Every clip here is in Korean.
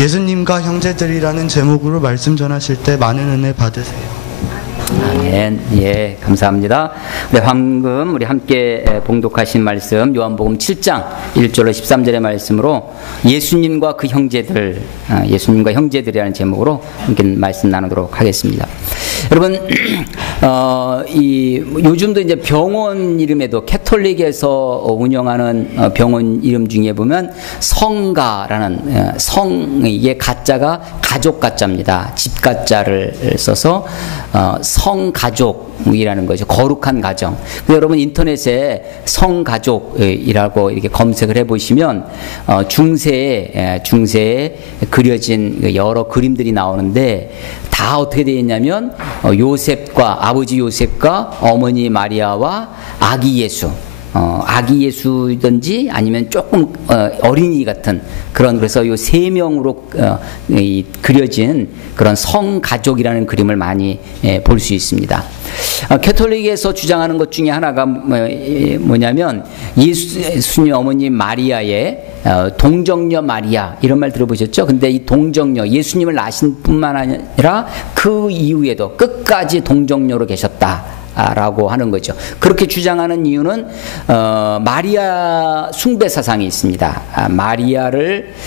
예수님과 형제들이라는 제목으로 말씀 전하실 때 많은 은혜 받으세요. 아멘. 예, 감사합니다. 네, 방금 우리 함께 봉독하신 말씀 요한복음 7장 1절로 13절의 말씀으로 예수님과 그 형제들, 예수님과 형제들이라는 제목으로 함께 말씀 나누도록 하겠습니다. 여러분, 요즘도 이제 병원 이름에도 캐톨릭에서 운영하는 병원 이름 중에 보면 성가라는 이게 가짜가 가족 가짜입니다. 집 가짜를 써서 성가족이라는 거죠. 거룩한 가정. 여러분 인터넷에 성가족이라고 이렇게 검색을 해보시면 중세에 그려진 여러 그림들이 나오는데 다 어떻게 되어 있냐면 아버지 요셉과 어머니 마리아와 아기 예수. 아기 예수든지 아니면 조금 어린이 같은 그래서 요 세 명으로 그려진 그런 성가족이라는 그림을 많이 볼 수 있습니다. 캐톨릭에서 주장하는 것 중에 하나가 뭐냐면 예수님 어머니 마리아의 동정녀 마리아 이런 말 들어보셨죠? 근데 이 동정녀 예수님을 낳으신 뿐만 아니라 그 이후에도 끝까지 동정녀로 계셨다. 라고 하는 거죠. 그렇게 주장하는 이유는 마리아 숭배 사상이 있습니다.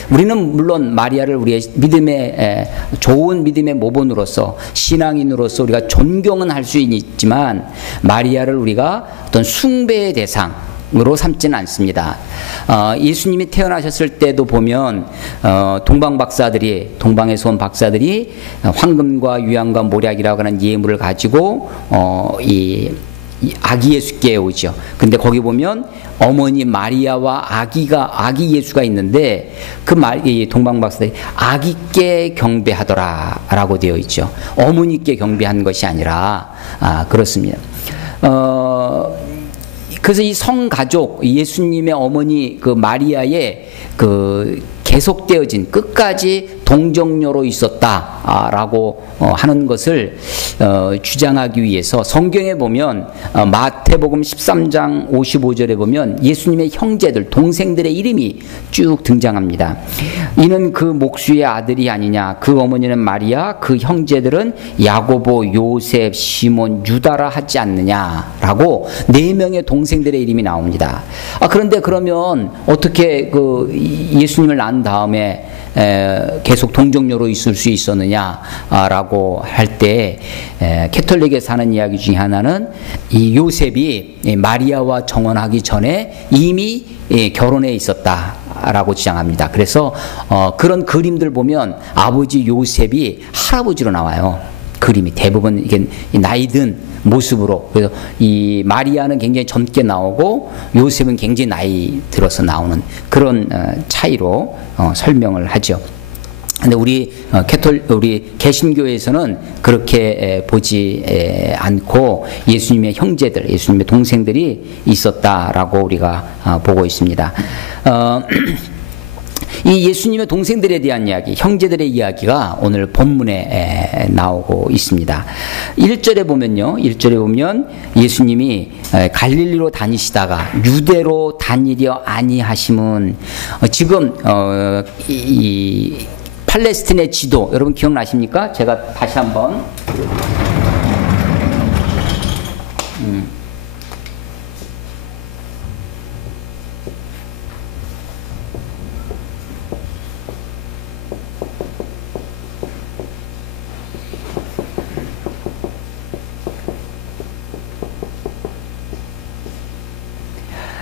우리는 물론 마리아를 우리의 믿음의 좋은 믿음의 모본으로서 신앙인으로서 우리가 존경은 할 수 있지만 마리아를 우리가 어떤 숭배의 대상으로 삼지는 않습니다. 예수님이 태어나셨을 때도 보면 동방에서 온 박사들이 황금과 유향과 모략이라고 하는 예물을 가지고 이 아기 예수께 오죠. 근데 거기 보면 어머니 마리아와 아기 예수가 있는데 이 동방 박사들이 아기께 경배하더라라고 되어 있죠. 어머니께 경배한 것이 아니라 그렇습니다. 그래서 이 성가족 예수님의 어머니 그 마리아의 계속되어진 끝까지 동정녀로 있었다라고 하는 것을 주장하기 위해서 성경에 보면 마태복음 13장 55절에 보면 예수님의 형제들 동생들의 이름이 쭉 등장합니다. 이는 그 목수의 아들이 아니냐 그 어머니는 마리아 그 형제들은 야고보 요셉 시몬 유다라 하지 않느냐라고 네 명의 동생들의 이름이 나옵니다. 그런데 그러면 어떻게 예수님을 낳은 다음에 계속 동정녀로 있을 수 있었느냐라고 할 때 캐톨릭에서 하는 이야기 중에 하나는 이 요셉이 마리아와 정혼하기 전에 이미 결혼해 있었다라고 주장합니다. 그래서 그런 그림들 보면 아버지 요셉이 할아버지로 나와요. 그림이 대부분 이게 나이 든 모습으로. 그래서 이 마리아는 굉장히 젊게 나오고 요셉은 굉장히 나이 들어서 나오는 그런 차이로 설명을 하죠. 근데 우리 개신교에서는 그렇게 보지 않고 예수님의 형제들, 예수님의 동생들이 있었다라고 우리가 보고 있습니다. 이 예수님의 동생들에 대한 이야기, 형제들의 이야기가 오늘 본문에 나오고 있습니다. 1절에 보면 예수님이 갈릴리로 다니시다가 유대로 다니려 아니하심은 지금 이 팔레스틴의 지도 여러분 기억나십니까? 제가 다시 한번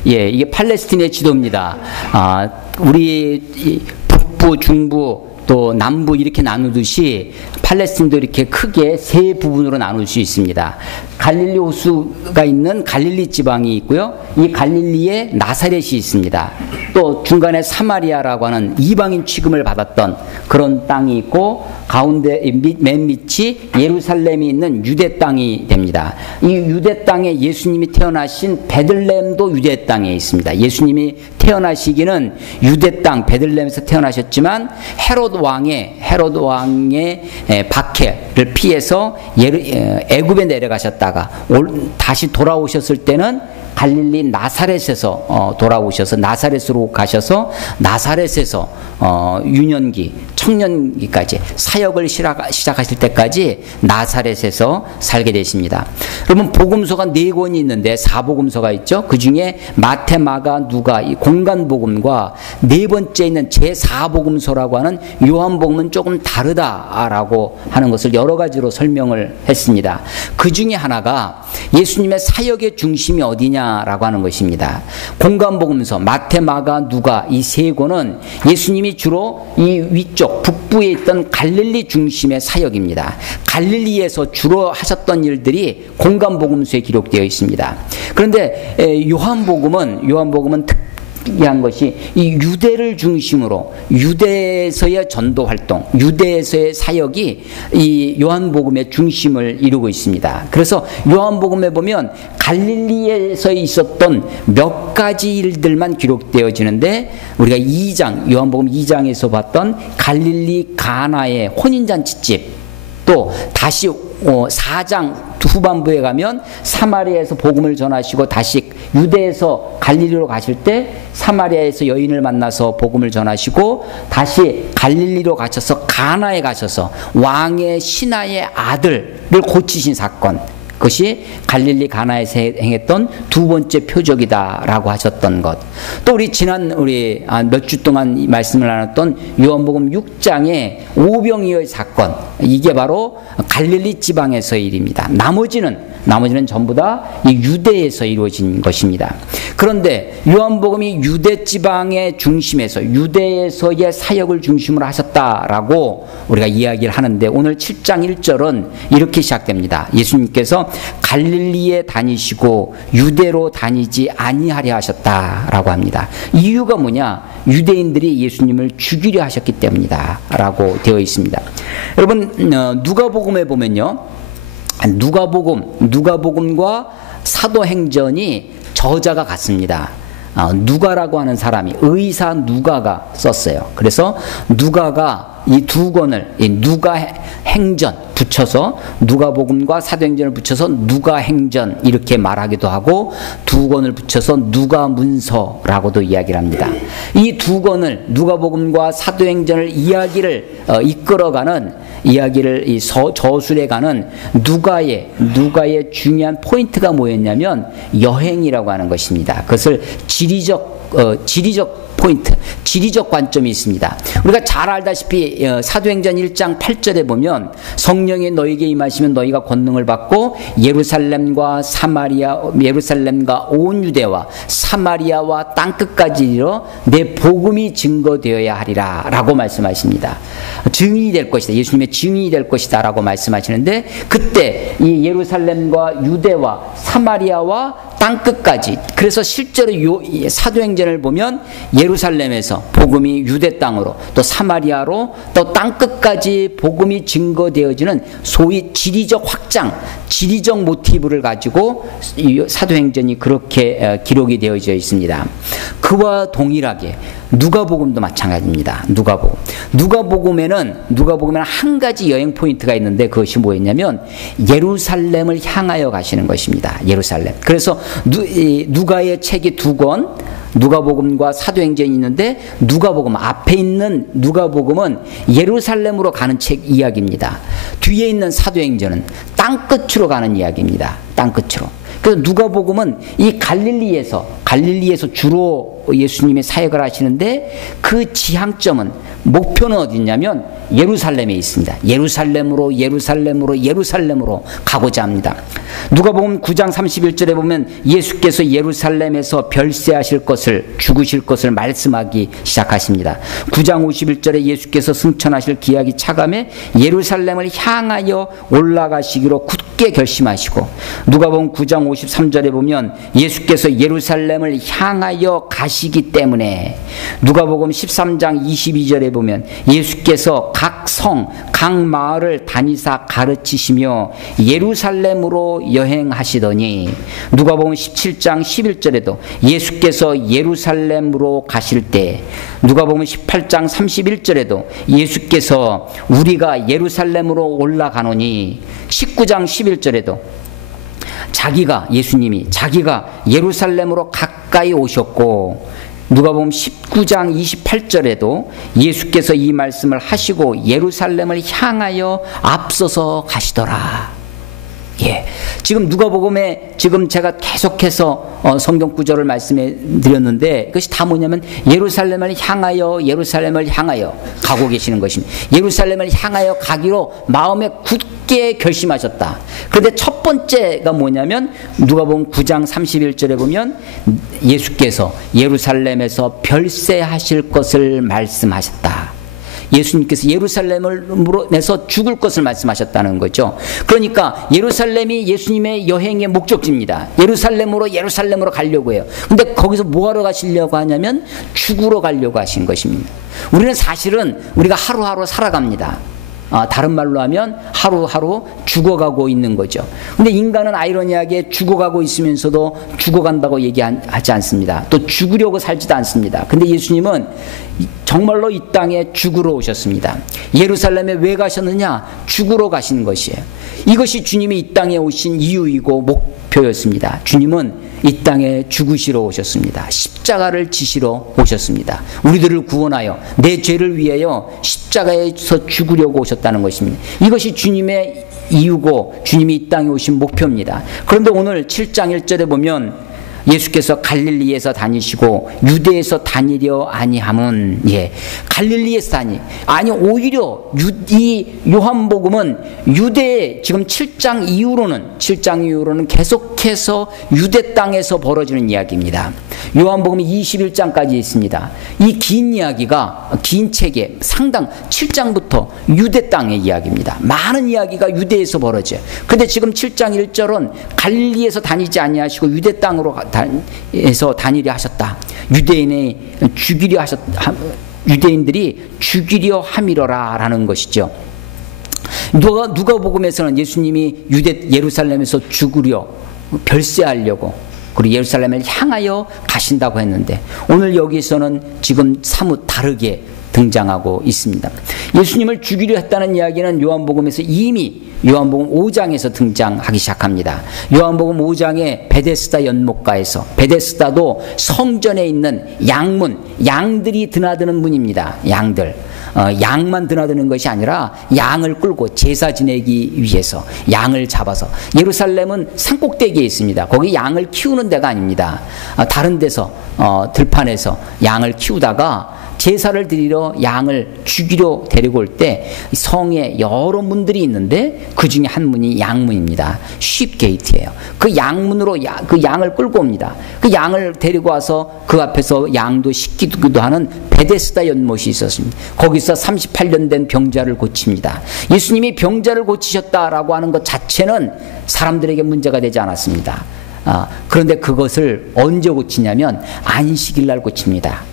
이게 팔레스틴의 지도입니다. 우리 북부, 중부, 또 남부 이렇게 나누듯이 팔레스틴도 이렇게 크게 세 부분으로 나눌 수 있습니다. 갈릴리 호수가 있는 갈릴리 지방이 있고요. 이 갈릴리에 나사렛이 있습니다. 또 중간에 사마리아라고 하는 이방인 취급을 받았던 그런 땅이 있고 가운데 맨 밑이 예루살렘이 있는 유대 땅이 됩니다. 이 유대 땅에 예수님이 태어나신 베들레헴도 유대 땅에 있습니다. 예수님이 태어나시기는 유대 땅 베들레헴에서 태어나셨지만 헤롯 왕의 박해를 피해서 애굽에 내려가셨다가 다시 돌아오셨을 때는 갈릴리 나사렛에서 돌아오셔서 나사렛으로 가셔서 나사렛에서 유년기, 청년기까지 사역을 시작하실 때까지 나사렛에서 살게 되십니다. 여러분 복음서가 4권이 있는데 4복음서가 있죠. 그 중에 마태, 마가, 누가 이 공간복음과 네 번째 있는 제4복음서라고 하는 요한복음은 조금 다르다라고 하는 것을 여러 가지로 설명을 했습니다. 그 중에 하나가 예수님의 사역의 중심이 어디냐라고 하는 것입니다. 공간복음서 마태, 마가, 누가 이 3권은 예수님이 주로 이 위쪽 북부에 있던 갈릴리 중심의 사역입니다. 갈릴리에서 주로 하셨던 일들이 공간복음서에 기록되어 있습니다. 그런데 요한복음은 특이한 것이 이 유대를 중심으로 유대에서의 전도 활동, 유대에서의 사역이 이 요한복음의 중심을 이루고 있습니다. 그래서 요한복음에 보면 갈릴리에서 있었던 몇 가지 일들만 기록되어지는데 우리가 요한복음 2장에서 봤던 갈릴리 가나의 혼인잔치집, 또 다시 4장 후반부에 가면 사마리아에서 복음을 전하시고 다시 유대에서 갈릴리로 가실 때 사마리아에서 여인을 만나서 복음을 전하시고 다시 갈릴리로 가셔서 가나에 가셔서 왕의 신하의 아들을 고치신 사건, 그것이 갈릴리 가나에서 행했던 2번째 표적이다라고 하셨던 것. 또 우리 몇 주 동안 말씀을 나눴던 요한복음 6장의 오병이어의 사건, 이게 바로 갈릴리 지방에서의 일입니다. 나머지는 전부 다 이 유대에서 이루어진 것입니다. 그런데 요한복음이 유대 지방의 중심에서 유대에서의 사역을 중심으로 하셨다라고 우리가 이야기를 하는데 오늘 7장 1절은 이렇게 시작됩니다. 예수님께서 갈릴리에 다니시고 유대로 다니지 아니하려 하셨다라고 합니다. 이유가 뭐냐? 유대인들이 예수님을 죽이려 하셨기 때문이다 라고 되어 있습니다. 여러분 누가복음에 보면요, 누가복음과 사도행전이 저자가 같습니다. 누가라고 하는 사람이 의사 누가가 썼어요. 그래서 누가가 이 2권을 누가행전 붙여서 누가복음과 사도행전을 붙여서 누가행전 이렇게 말하기도 하고 2권을 붙여서 누가문서라고도 이야기를 합니다. 이 2권을 누가복음과 사도행전을 이끌어가는 이야기를 저술해가는 누가의 중요한 포인트가 뭐였냐면 여행이라고 하는 것입니다. 그것을 지리적 포인트, 지리적 관점이 있습니다. 우리가 잘 알다시피 사도행전 1장 8절에 보면 성령이 너희에게 임하시면 너희가 권능을 받고 예루살렘과 온 유대와 사마리아와 땅끝까지 이르러 내 복음이 증거되어야 하리라 라고 말씀하십니다. 증인이 될 것이다. 예수님의 증인이 될 것이다 라고 말씀하시는데 그때 이 예루살렘과 유대와 사마리아와 땅끝까지, 그래서 실제로 사도행전을 보면 예루살렘에서 복음이 유대 땅으로 또 사마리아로 또 땅끝까지 복음이 증거되어지는 소위 지리적 확장, 지리적 모티브를 가지고 사도행전이 그렇게 기록이 되어져 있습니다. 그와 동일하게 누가복음도 마찬가지입니다. 누가복음에는 한 가지 여행 포인트가 있는데 그것이 뭐였냐면 예루살렘을 향하여 가시는 것입니다. 예루살렘. 그래서 누가의 책이 2권, 누가복음과 사도행전이 있는데 누가복음 앞에 있는 누가복음은 예루살렘으로 가는 책 이야기입니다. 뒤에 있는 사도행전은 땅끝으로 가는 이야기입니다. 땅끝으로. 그래서 누가복음은 이 갈릴리에서 주로 예수님의 사역을 하시는데 그 지향점은, 목표는 어디냐면 예루살렘에 있습니다. 예루살렘으로 가고자 합니다. 누가복음 9장 31절에 보면 예수께서 예루살렘에서 별세하실 것을, 죽으실 것을 말씀하기 시작하십니다. 9장 51절에 예수께서 승천하실 기약이 차감해 예루살렘을 향하여 올라가시기로 굳게 결심하시고, 누가복음 9장 16장 53절에 보면 예수께서 예루살렘을 향하여 가시기 때문에, 누가복음 13장 22절에 보면 예수께서 각 성, 각 마을을 다니사 가르치시며 예루살렘으로 여행하시더니, 누가복음 17장 11절에도 예수께서 예루살렘으로 가실 때, 누가복음 18장 31절에도 예수께서 우리가 예루살렘으로 올라가노니, 19장 11절에도 예수님이 자기가 예루살렘으로 가까이 오셨고, 누가복음 19장 28절에도 예수께서 이 말씀을 하시고 예루살렘을 향하여 앞서서 가시더라. 예, 지금 누가복음에 지금 제가 계속해서 성경 구절을 말씀해 드렸는데, 그것이 다 뭐냐면 예루살렘을 향하여 가고 계시는 것입니다. 예루살렘을 향하여 가기로 마음에 굳게 결심하셨다. 그런데 첫 번째가 뭐냐면 누가복음 9장 31절에 보면 예수께서 예루살렘에서 별세하실 것을 말씀하셨다. 예수님께서 예루살렘에서 죽을 것을 말씀하셨다는 거죠. 그러니까 예루살렘이 예수님의 여행의 목적지입니다. 예루살렘으로 가려고 해요. 근데 거기서 뭐하러 가시려고 하냐면 죽으러 가려고 하신 것입니다. 우리는 사실은 우리가 하루하루 살아갑니다. 다른 말로 하면 하루하루 죽어가고 있는 거죠. 근데 인간은 아이러니하게 죽어가고 있으면서도 죽어간다고 얘기하지 않습니다. 또 죽으려고 살지도 않습니다. 근데 예수님은 정말로 이 땅에 죽으러 오셨습니다. 예루살렘에 왜 가셨느냐? 죽으러 가신 것이에요. 이것이 주님이 이 땅에 오신 이유이고 목표였습니다. 주님은 이 땅에 죽으시러 오셨습니다. 십자가를 지시러 오셨습니다. 우리들을 구원하여 내 죄를 위하여 십자가에서 죽으려고 오셨다는 것입니다. 이것이 주님의 이유고 주님이 이 땅에 오신 목표입니다. 그런데 오늘 7장 1절에 보면 예수께서 갈릴리에서 다니시고 유대에서 다니려 아니함은, 갈릴리에서 오히려 이 요한복음은 유대에 지금 7장 이후로는 계속해서 유대 땅에서 벌어지는 이야기입니다. 요한복음이 21장까지 있습니다. 이 긴 이야기가, 긴 책에 상당 7장부터 유대 땅의 이야기입니다. 많은 이야기가 유대에서 벌어져요. 근데 지금 7장 1절은 갈릴리에서 다니지 아니하시고 유대 땅으로 에서 다니려 하셨다. 유대인들이 죽이려 함이러라라는 것이죠. 누가복음에서는 예수님이 예루살렘에서 죽으려, 별세하려고, 그리고 예루살렘을 향하여 가신다고 했는데, 오늘 여기서는 지금 사뭇 다르게 등장하고 있습니다. 예수님을 죽이려 했다는 이야기는 요한복음에서 이미 요한복음 5장에서 등장하기 시작합니다. 요한복음 5장의 베데스다 연못가에서, 베데스다도 성전에 있는 양문, 양들이 드나드는 문입니다. 양만 드나드는 것이 아니라 양을 끌고 제사 지내기 위해서 양을 잡아서, 예루살렘은 산꼭대기에 있습니다. 거기 양을 키우는 데가 아닙니다. 다른 데서 들판에서 양을 키우다가 제사를 드리러 양을 죽이려 데리고 올 때 성에 여러 문들이 있는데 그 중에 한 문이 양문입니다. 쉽게이트예요. 그 양문으로 그 양을 끌고 옵니다. 그 양을 데리고 와서 그 앞에서 양도 씻기도 하는 베데스다 연못이 있었습니다. 거기서 38년 된 병자를 고칩니다. 예수님이 병자를 고치셨다라고 하는 것 자체는 사람들에게 문제가 되지 않았습니다. 그런데 그것을 언제 고치냐면 안식일 날 고칩니다.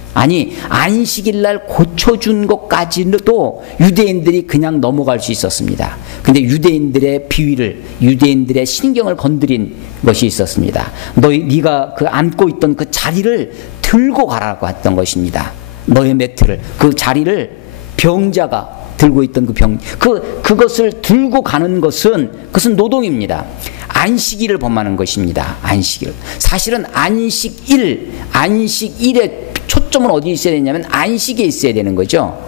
안식일 날 고쳐준 것까지도 유대인들이 그냥 넘어갈 수 있었습니다. 근데 유대인들의 비위를, 유대인들의 신경을 건드린 것이 있었습니다. 네가 그 앉고 있던 그 자리를 들고 가라고 했던 것입니다. 너의 매트를, 그 자리를 병자가 들고 있던 그것을 들고 가는 그것은 노동입니다. 안식일을 범하는 것입니다. 안식일. 사실은 안식일에 초점은 어디 있어야 되냐면 안식에 있어야 되는 거죠.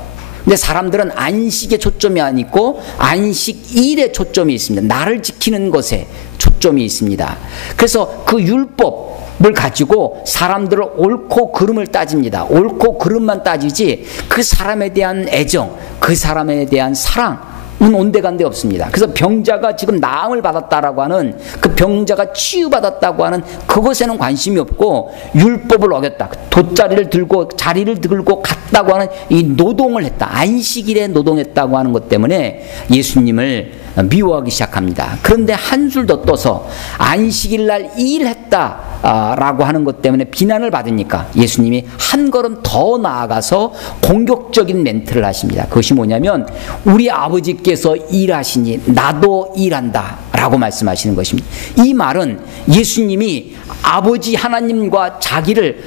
근데 사람들은 안식에 초점이 안 있고 안식일에 초점이 있습니다. 나를 지키는 것에 초점이 있습니다. 그래서 그 율법을 가지고 사람들을 옳고 그름을 따집니다. 옳고 그름만 따지지 그 사람에 대한 애정, 그 사람에 대한 사랑, 온데간데 없습니다. 그래서 병자가 지금 나음을 받았다라고 하는, 그 병자가 치유받았다고 하는 그것에는 관심이 없고, 율법을 어겼다, 돗자리를 들고 자리를 들고 갔다고 하는 이 노동을 했다, 안식일에 노동했다고 하는 것 때문에 예수님을 미워하기 시작합니다. 그런데 한술 더 떠서 안식일날 일했다 라고 하는 것 때문에 비난을 받으니까 예수님이 한 걸음 더 나아가서 공격적인 멘트를 하십니다. 그것이 뭐냐면, 우리 아버지께서 일하시니 나도 일한다 라고 말씀하시는 것입니다. 이 말은 예수님이 아버지 하나님과 자기를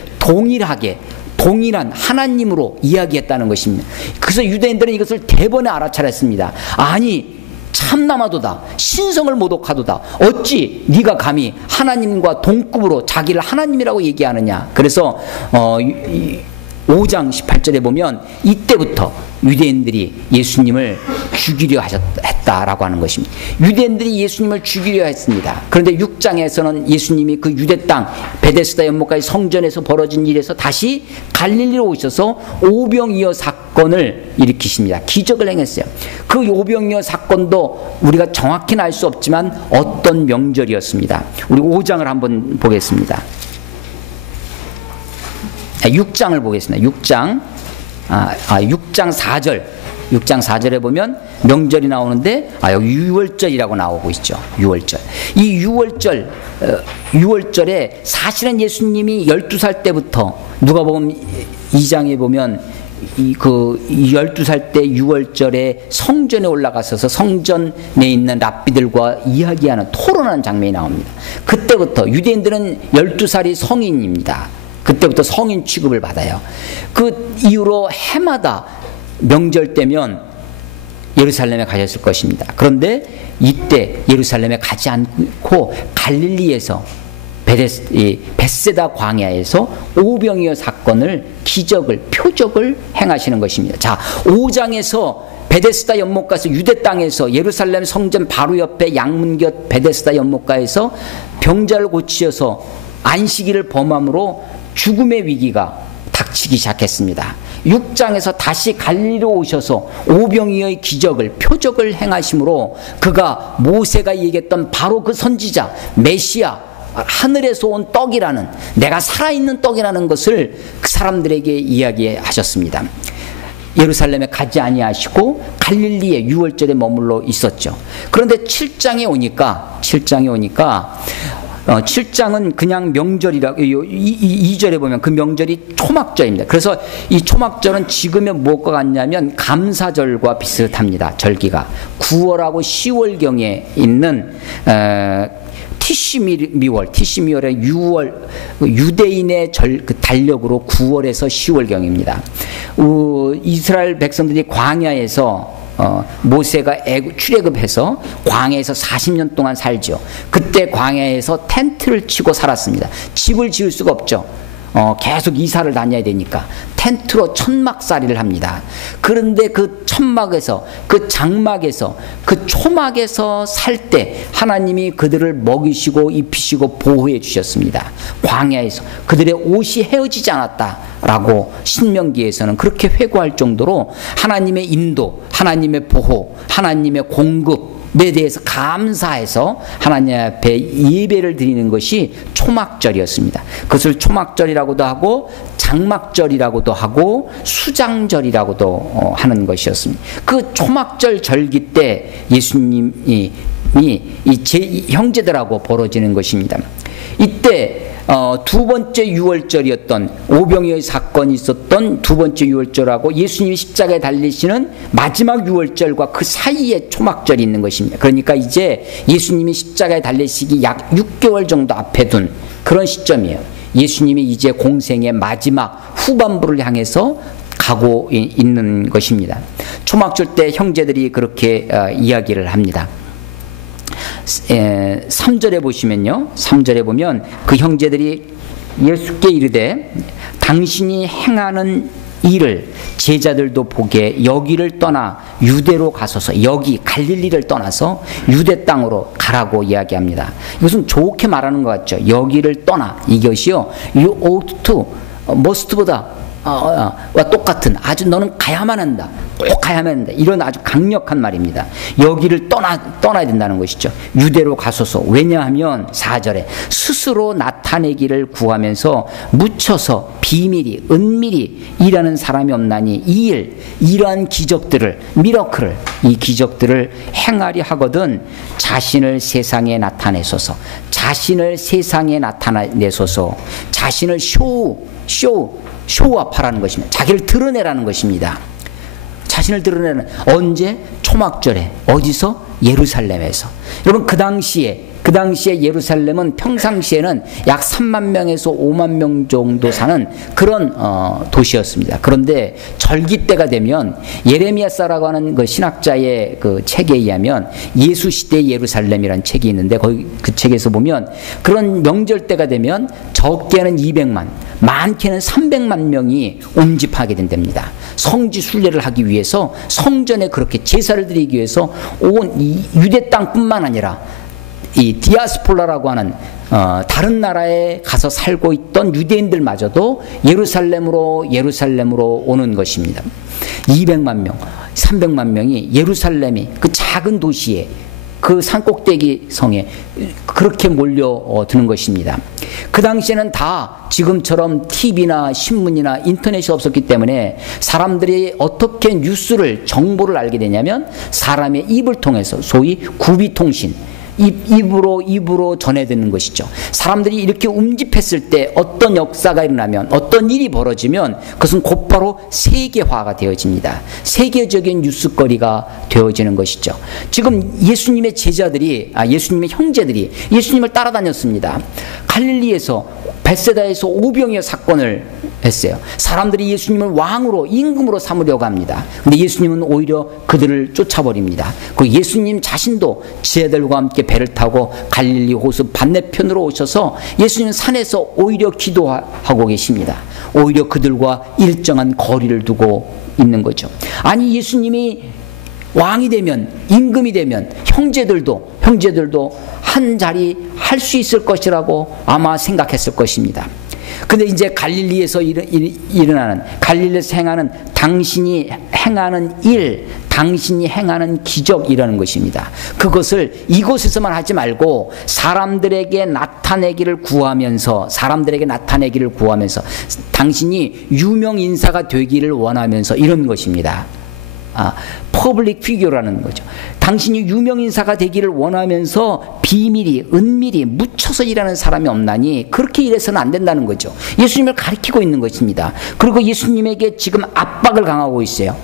동일한 하나님으로 이야기했다는 것입니다. 그래서 유대인들은 이것을 대번에 알아차렸습니다. 아니, 참나마도다, 신성을 모독하도다, 어찌 네가 감히 하나님과 동급으로 자기를 하나님이라고 얘기하느냐. 그래서 5장 18절에 보면 이때부터 유대인들이 예수님을 죽이려 했다라고 하는 것입니다. 유대인들이 예수님을 죽이려 했습니다. 그런데 6장에서는 예수님이 그 유대 땅 베데스다 연못가의 성전에서 벌어진 일에서 다시 갈릴리로 오셔서 오병이어 사건을 일으키십니다. 기적을 행했어요. 그 오병이어 사건도 우리가 정확히는 알 수 없지만 어떤 명절이었습니다. 우리 5장을 한번 보겠습니다. 6장을 보겠습니다. 6장 4절. 6장 4절에 보면 명절이 나오는데 여기 유월절이라고 나오고 있죠. 유월절. 이 유월절에 사실은 예수님이 12살 때부터, 누가복음 2장에 보면 그 12살 때 유월절에 성전에 올라가셔서 성전에 있는 랍비들과 이야기하는, 토론하는 장면이 나옵니다. 그때부터 유대인들은 12살이 성인입니다. 그때부터 성인 취급을 받아요. 그 이후로 해마다 명절 때면 예루살렘에 가셨을 것입니다. 그런데 이때 예루살렘에 가지 않고 갈릴리에서 벳세다 광야에서 오병이어 사건을, 기적을, 표적을 행하시는 것입니다. 자, 5장에서 베데스다 연못가에서, 유대 땅에서 예루살렘 성전 바로 옆에 양문곁 베데스다 연못가에서 병자를 고치셔서 안식일을 범함으로 죽음의 위기가 닥치기 시작했습니다. 6장에서 다시 갈릴리로 오셔서 오병이어의 기적을, 표적을 행하심으로 그가 모세가 얘기했던 바로 그 선지자 메시아, 하늘에서 온 떡이라는, 내가 살아있는 떡이라는 것을 그 사람들에게 이야기하셨습니다. 예루살렘에 가지 아니하시고 갈릴리에 유월절에 머물러 있었죠. 그런데 7장에 오니까 7장은 그냥 명절이라고, 2절에 보면 그 명절이 초막절입니다. 그래서 이 초막절은 지금의 무엇과 같냐면 감사절과 비슷합니다. 절기가 9월하고 10월경에 있는 티시미월의 6월, 유대인의 그 달력으로 9월에서 10월경입니다. 이스라엘 백성들이 광야에서 모세가 출애굽해서 광야에서 40년 동안 살죠. 그때 광야에서 텐트를 치고 살았습니다. 집을 지을 수가 없죠. 계속 이사를 다녀야 되니까 텐트로 천막살이를 합니다. 그런데 그 천막에서, 그 장막에서, 그 초막에서 살 때 하나님이 그들을 먹이시고 입히시고 보호해 주셨습니다. 광야에서 그들의 옷이 헤어지지 않았다라고 신명기에서는 그렇게 회고할 정도로 하나님의 인도, 하나님의 보호, 하나님의 공급에 대해서 감사해서 하나님 앞에 예배를 드리는 것이 초막절이었습니다. 그것을 초막절이라고도 하고 장막절이라고도 하고 수장절이라고도 하는 것이었습니다. 그 초막절 절기 때 예수님이 제 형제들하고 벌어지는 것입니다. 이때 두 번째 유월절이었던 오병이어의 사건이 있었던 두 번째 유월절하고 예수님이 십자가에 달리시는 마지막 유월절과 그 사이에 초막절이 있는 것입니다. 그러니까 이제 예수님이 십자가에 달리시기 약 6개월 정도 앞에 둔 그런 시점이에요. 예수님이 이제 공생의 마지막 후반부를 향해서 가고 있는 것입니다. 초막절 때 형제들이 그렇게 이야기를 합니다. 3절에 보시면요, 3절에 보면 그 형제들이 예수께 이르되 당신이 행하는 일을 제자들도 보게 여기를 떠나 유대로 가소서. 여기 갈릴리를 떠나서 유대 땅으로 가라고 이야기합니다. 이것은 좋게 말하는 것 같죠. 여기를 떠나, 이것이요, you ought to, must보다 똑같은 아주 너는 가야만 한다. 꼭 가야만 한다. 이런 아주 강력한 말입니다. 여기를 떠나야 된다는 것이죠. 유대로 가소서. 왜냐하면 4절에 스스로 나타내기를 구하면서 묻혀서 비밀히 은밀히 일하는 사람이 없나니 이러한 기적들을 미러클을 이 기적들을 행하려 하거든 자신을 세상에 나타내소서. 자신을 세상에 나타내소서. 자신을 쇼업하라는 것입니다. 자기를 드러내라는 것입니다. 자신을 드러내는 언제? 초막절에. 어디서? 예루살렘에서. 여러분 그 당시에 예루살렘은 평상시에는 약 3만 명에서 5만 명 정도 사는 그런 도시였습니다. 그런데 절기 때가 되면 예레미야서라고 하는 그 신학자의 그 책에 의하면 예수 시대 예루살렘이라는 책이 있는데 거기 그 책에서 보면 그런 명절 때가 되면 적게는 200만, 많게는 300만 명이 옹집하게 된답니다. 성지 순례를 하기 위해서 성전에 그렇게 제사를 드리기 위해서 온 이 유대 땅뿐만 아니라 이 디아스폴라라고 하는 다른 나라에 가서 살고 있던 유대인들마저도 예루살렘으로 오는 것입니다. 200만 명, 300만 명이 예루살렘이 그 작은 도시에 그 산꼭대기 성에 그렇게 몰려드는 것입니다. 그 당시에는 다 지금처럼 TV나 신문이나 인터넷이 없었기 때문에 사람들이 어떻게 뉴스를 정보를 알게 되냐면 사람의 입을 통해서 소위 구비통신 입으로 전해 듣는 것이죠. 사람들이 이렇게 움집했을 때 어떤 역사가 일어나면 어떤 일이 벌어지면 그것은 곧바로 세계화가 되어집니다. 세계적인 뉴스거리가 되어지는 것이죠. 지금 예수님의 제자들이 예수님의 형제들이 예수님을 따라다녔습니다. 갈릴리에서 벳세다에서 오병이어 사건을 했어요. 사람들이 예수님을 왕으로 임금으로 삼으려고 합니다. 근데 예수님은 오히려 그들을 쫓아버립니다. 그 예수님 자신도 제자들과 함께 배를 타고 갈릴리 호수 반대편으로 오셔서 예수님 산에서 오히려 기도하고 계십니다. 오히려 그들과 일정한 거리를 두고 있는 거죠. 아니 예수님이 왕이 되면 임금이 되면 형제들도 한 자리 할 수 있을 것이라고 아마 생각했을 것입니다. 근데 이제 갈릴리에서 일어나는 갈릴리에서 행하는 당신이 행하는 일, 당신이 행하는 기적이라는 것입니다. 그것을 이곳에서만 하지 말고 사람들에게 나타내기를 구하면서 당신이 유명 인사가 되기를 원하면서 이런 것입니다. 퍼블릭 피규어라는 거죠. 당신이 유명인사가 되기를 원하면서 비밀히 은밀히 묻혀서 일하는 사람이 없나니 그렇게 일해서는 안 된다는 거죠. 예수님을 가리키고 있는 것입니다. 그리고 예수님에게 지금 압박을 강하고 있어요.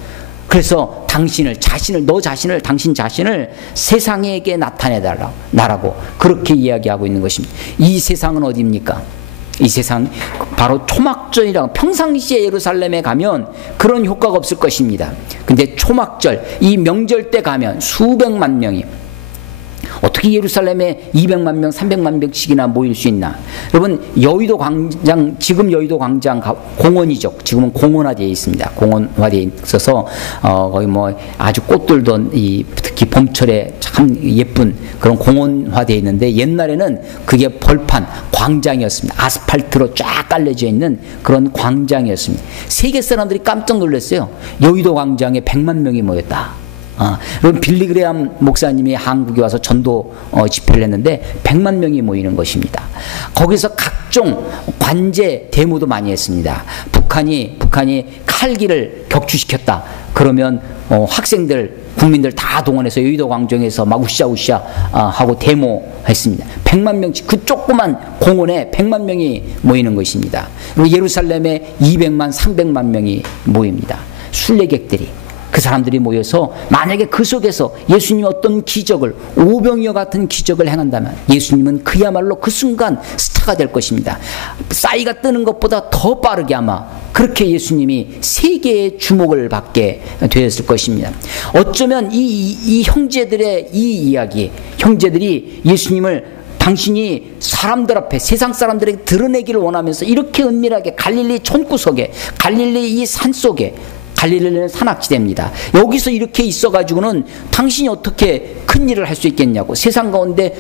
그래서 당신 자신을 세상에게 나타내달라 나라고 그렇게 이야기하고 있는 것입니다. 이 세상은 어디입니까? 이 세상 바로 초막절이라고 평상시에 예루살렘에 가면 그런 효과가 없을 것입니다. 근데 초막절 이 명절 때 가면 수백만 명이 어떻게 예루살렘에 200만 명, 300만 명씩이나 모일 수 있나? 여러분 여의도 광장 지금 여의도 광장 공원이죠. 지금은 공원화되어 있습니다. 공원화되어 있어서 거기 뭐 아주 꽃들도 특히 봄철에 참 예쁜 그런 공원화되어 있는데 옛날에는 그게 벌판 광장이었습니다. 아스팔트로 쫙 깔려져 있는 그런 광장이었습니다. 세계 사람들이 깜짝 놀랐어요. 여의도 광장에 100만 명이 모였다. 그럼 빌리그레암 목사님이 한국에 와서 전도 집회를 했는데 100만 명이 모이는 것입니다. 거기서 각종 관제 데모도 많이 했습니다. 북한이 칼기를 격추시켰다. 그러면 학생들 국민들 다 동원해서 여의도 광장에서 막 우쌰우쌰 하고 데모했습니다. 100만 명씩 그 조그만 공원에 100만 명이 모이는 것입니다. 그리고 예루살렘에 200만 300만 명이 모입니다. 순례객들이 그 사람들이 모여서 만약에 그 속에서 예수님이 어떤 기적을 오병이어 같은 기적을 행한다면 예수님은 그야말로 그 순간 스타가 될 것입니다. 싸이가 뜨는 것보다 더 빠르게 아마 그렇게 예수님이 세계의 주목을 받게 되었을 것입니다. 어쩌면 이 형제들의 이 이야기 형제들이 예수님을 당신이 사람들 앞에 세상 사람들에게 드러내기를 원하면서 이렇게 은밀하게 갈릴리 촌구석에 갈릴리 이 산속에 갈릴리는 산악지대입니다. 여기서 이렇게 있어가지고는 당신이 어떻게 큰 일을 할 수 있겠냐고 세상 가운데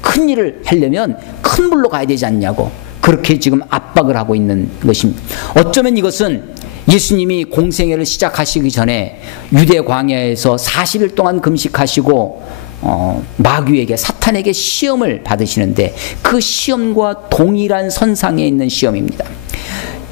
큰 일을 하려면 큰 물로 가야 되지 않냐고 그렇게 지금 압박을 하고 있는 것입니다. 어쩌면 이것은 예수님이 공생애를 시작하시기 전에 유대 광야에서 40일 동안 금식하시고 마귀에게, 사탄에게 시험을 받으시는데 그 시험과 동일한 선상에 있는 시험입니다.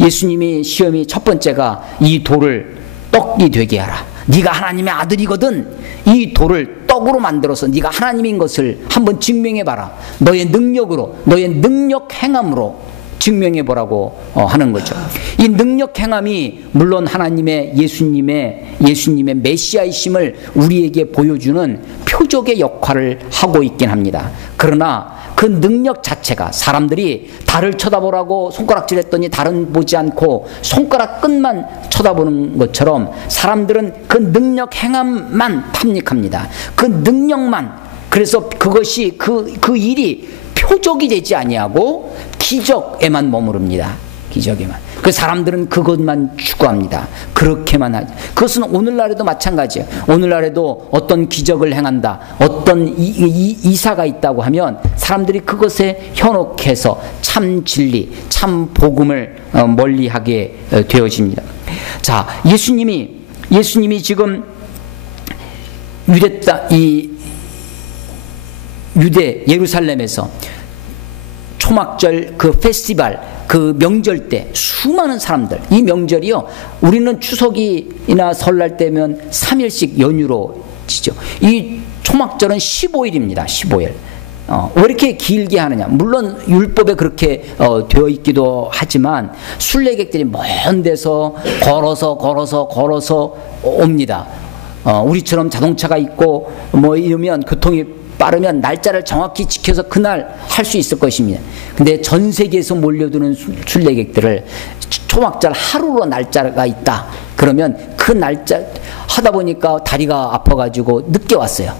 예수님이 시험이 첫 번째가 이 돌을 떡이 되게 하라. 네가 하나님의 아들이거든 이 돌을 떡으로 만들어서 네가 하나님인 것을 한번 증명해봐라. 너의 능력으로, 너의 능력 행함으로 증명해보라고 하는 거죠. 이 능력 행함이 물론 하나님의 예수님의 메시아이심을 우리에게 보여주는 표적의 역할을 하고 있긴 합니다. 그러나 그 능력 자체가, 사람들이 달을 쳐다보라고 손가락질했더니 달은 보지 않고 손가락 끝만 쳐다보는 것처럼 사람들은 그 능력 행함만 탐닉합니다. 그 능력만. 그래서 그것이 그 일이 표적이 되지 아니하고 기적에만 머무릅니다. 기적에만. 그 사람들은 그것만 추구합니다. 그렇게만 하죠. 그것은 오늘날에도 마찬가지예요. 오늘날에도 어떤 기적을 행한다, 어떤 이사가 있다고 하면 사람들이 그것에 현혹해서 참 진리, 참 복음을 멀리하게 되어집니다. 자, 예수님이 지금 유대 예루살렘에서 초막절 그 페스티벌, 그 명절 때 수많은 사람들, 이 명절이요, 우리는 추석이나 설날 때면 3일씩 연휴로 지죠. 이 초막절은 15일입니다. 15일. 왜 이렇게 길게 하느냐? 물론 율법에 그렇게 되어 있기도 하지만 순례객들이 먼 데서 걸어서 옵니다. 우리처럼 자동차가 있고 뭐 이러면 교통이 빠르면 날짜를 정확히 지켜서 그날 할 수 있을 것입니다. 근데 전 세계에서 몰려드는 순례객들을 초막절 하루로 날짜가 있다 그러면 그 날짜 하다 보니까 다리가 아파가지고 늦게 왔어요.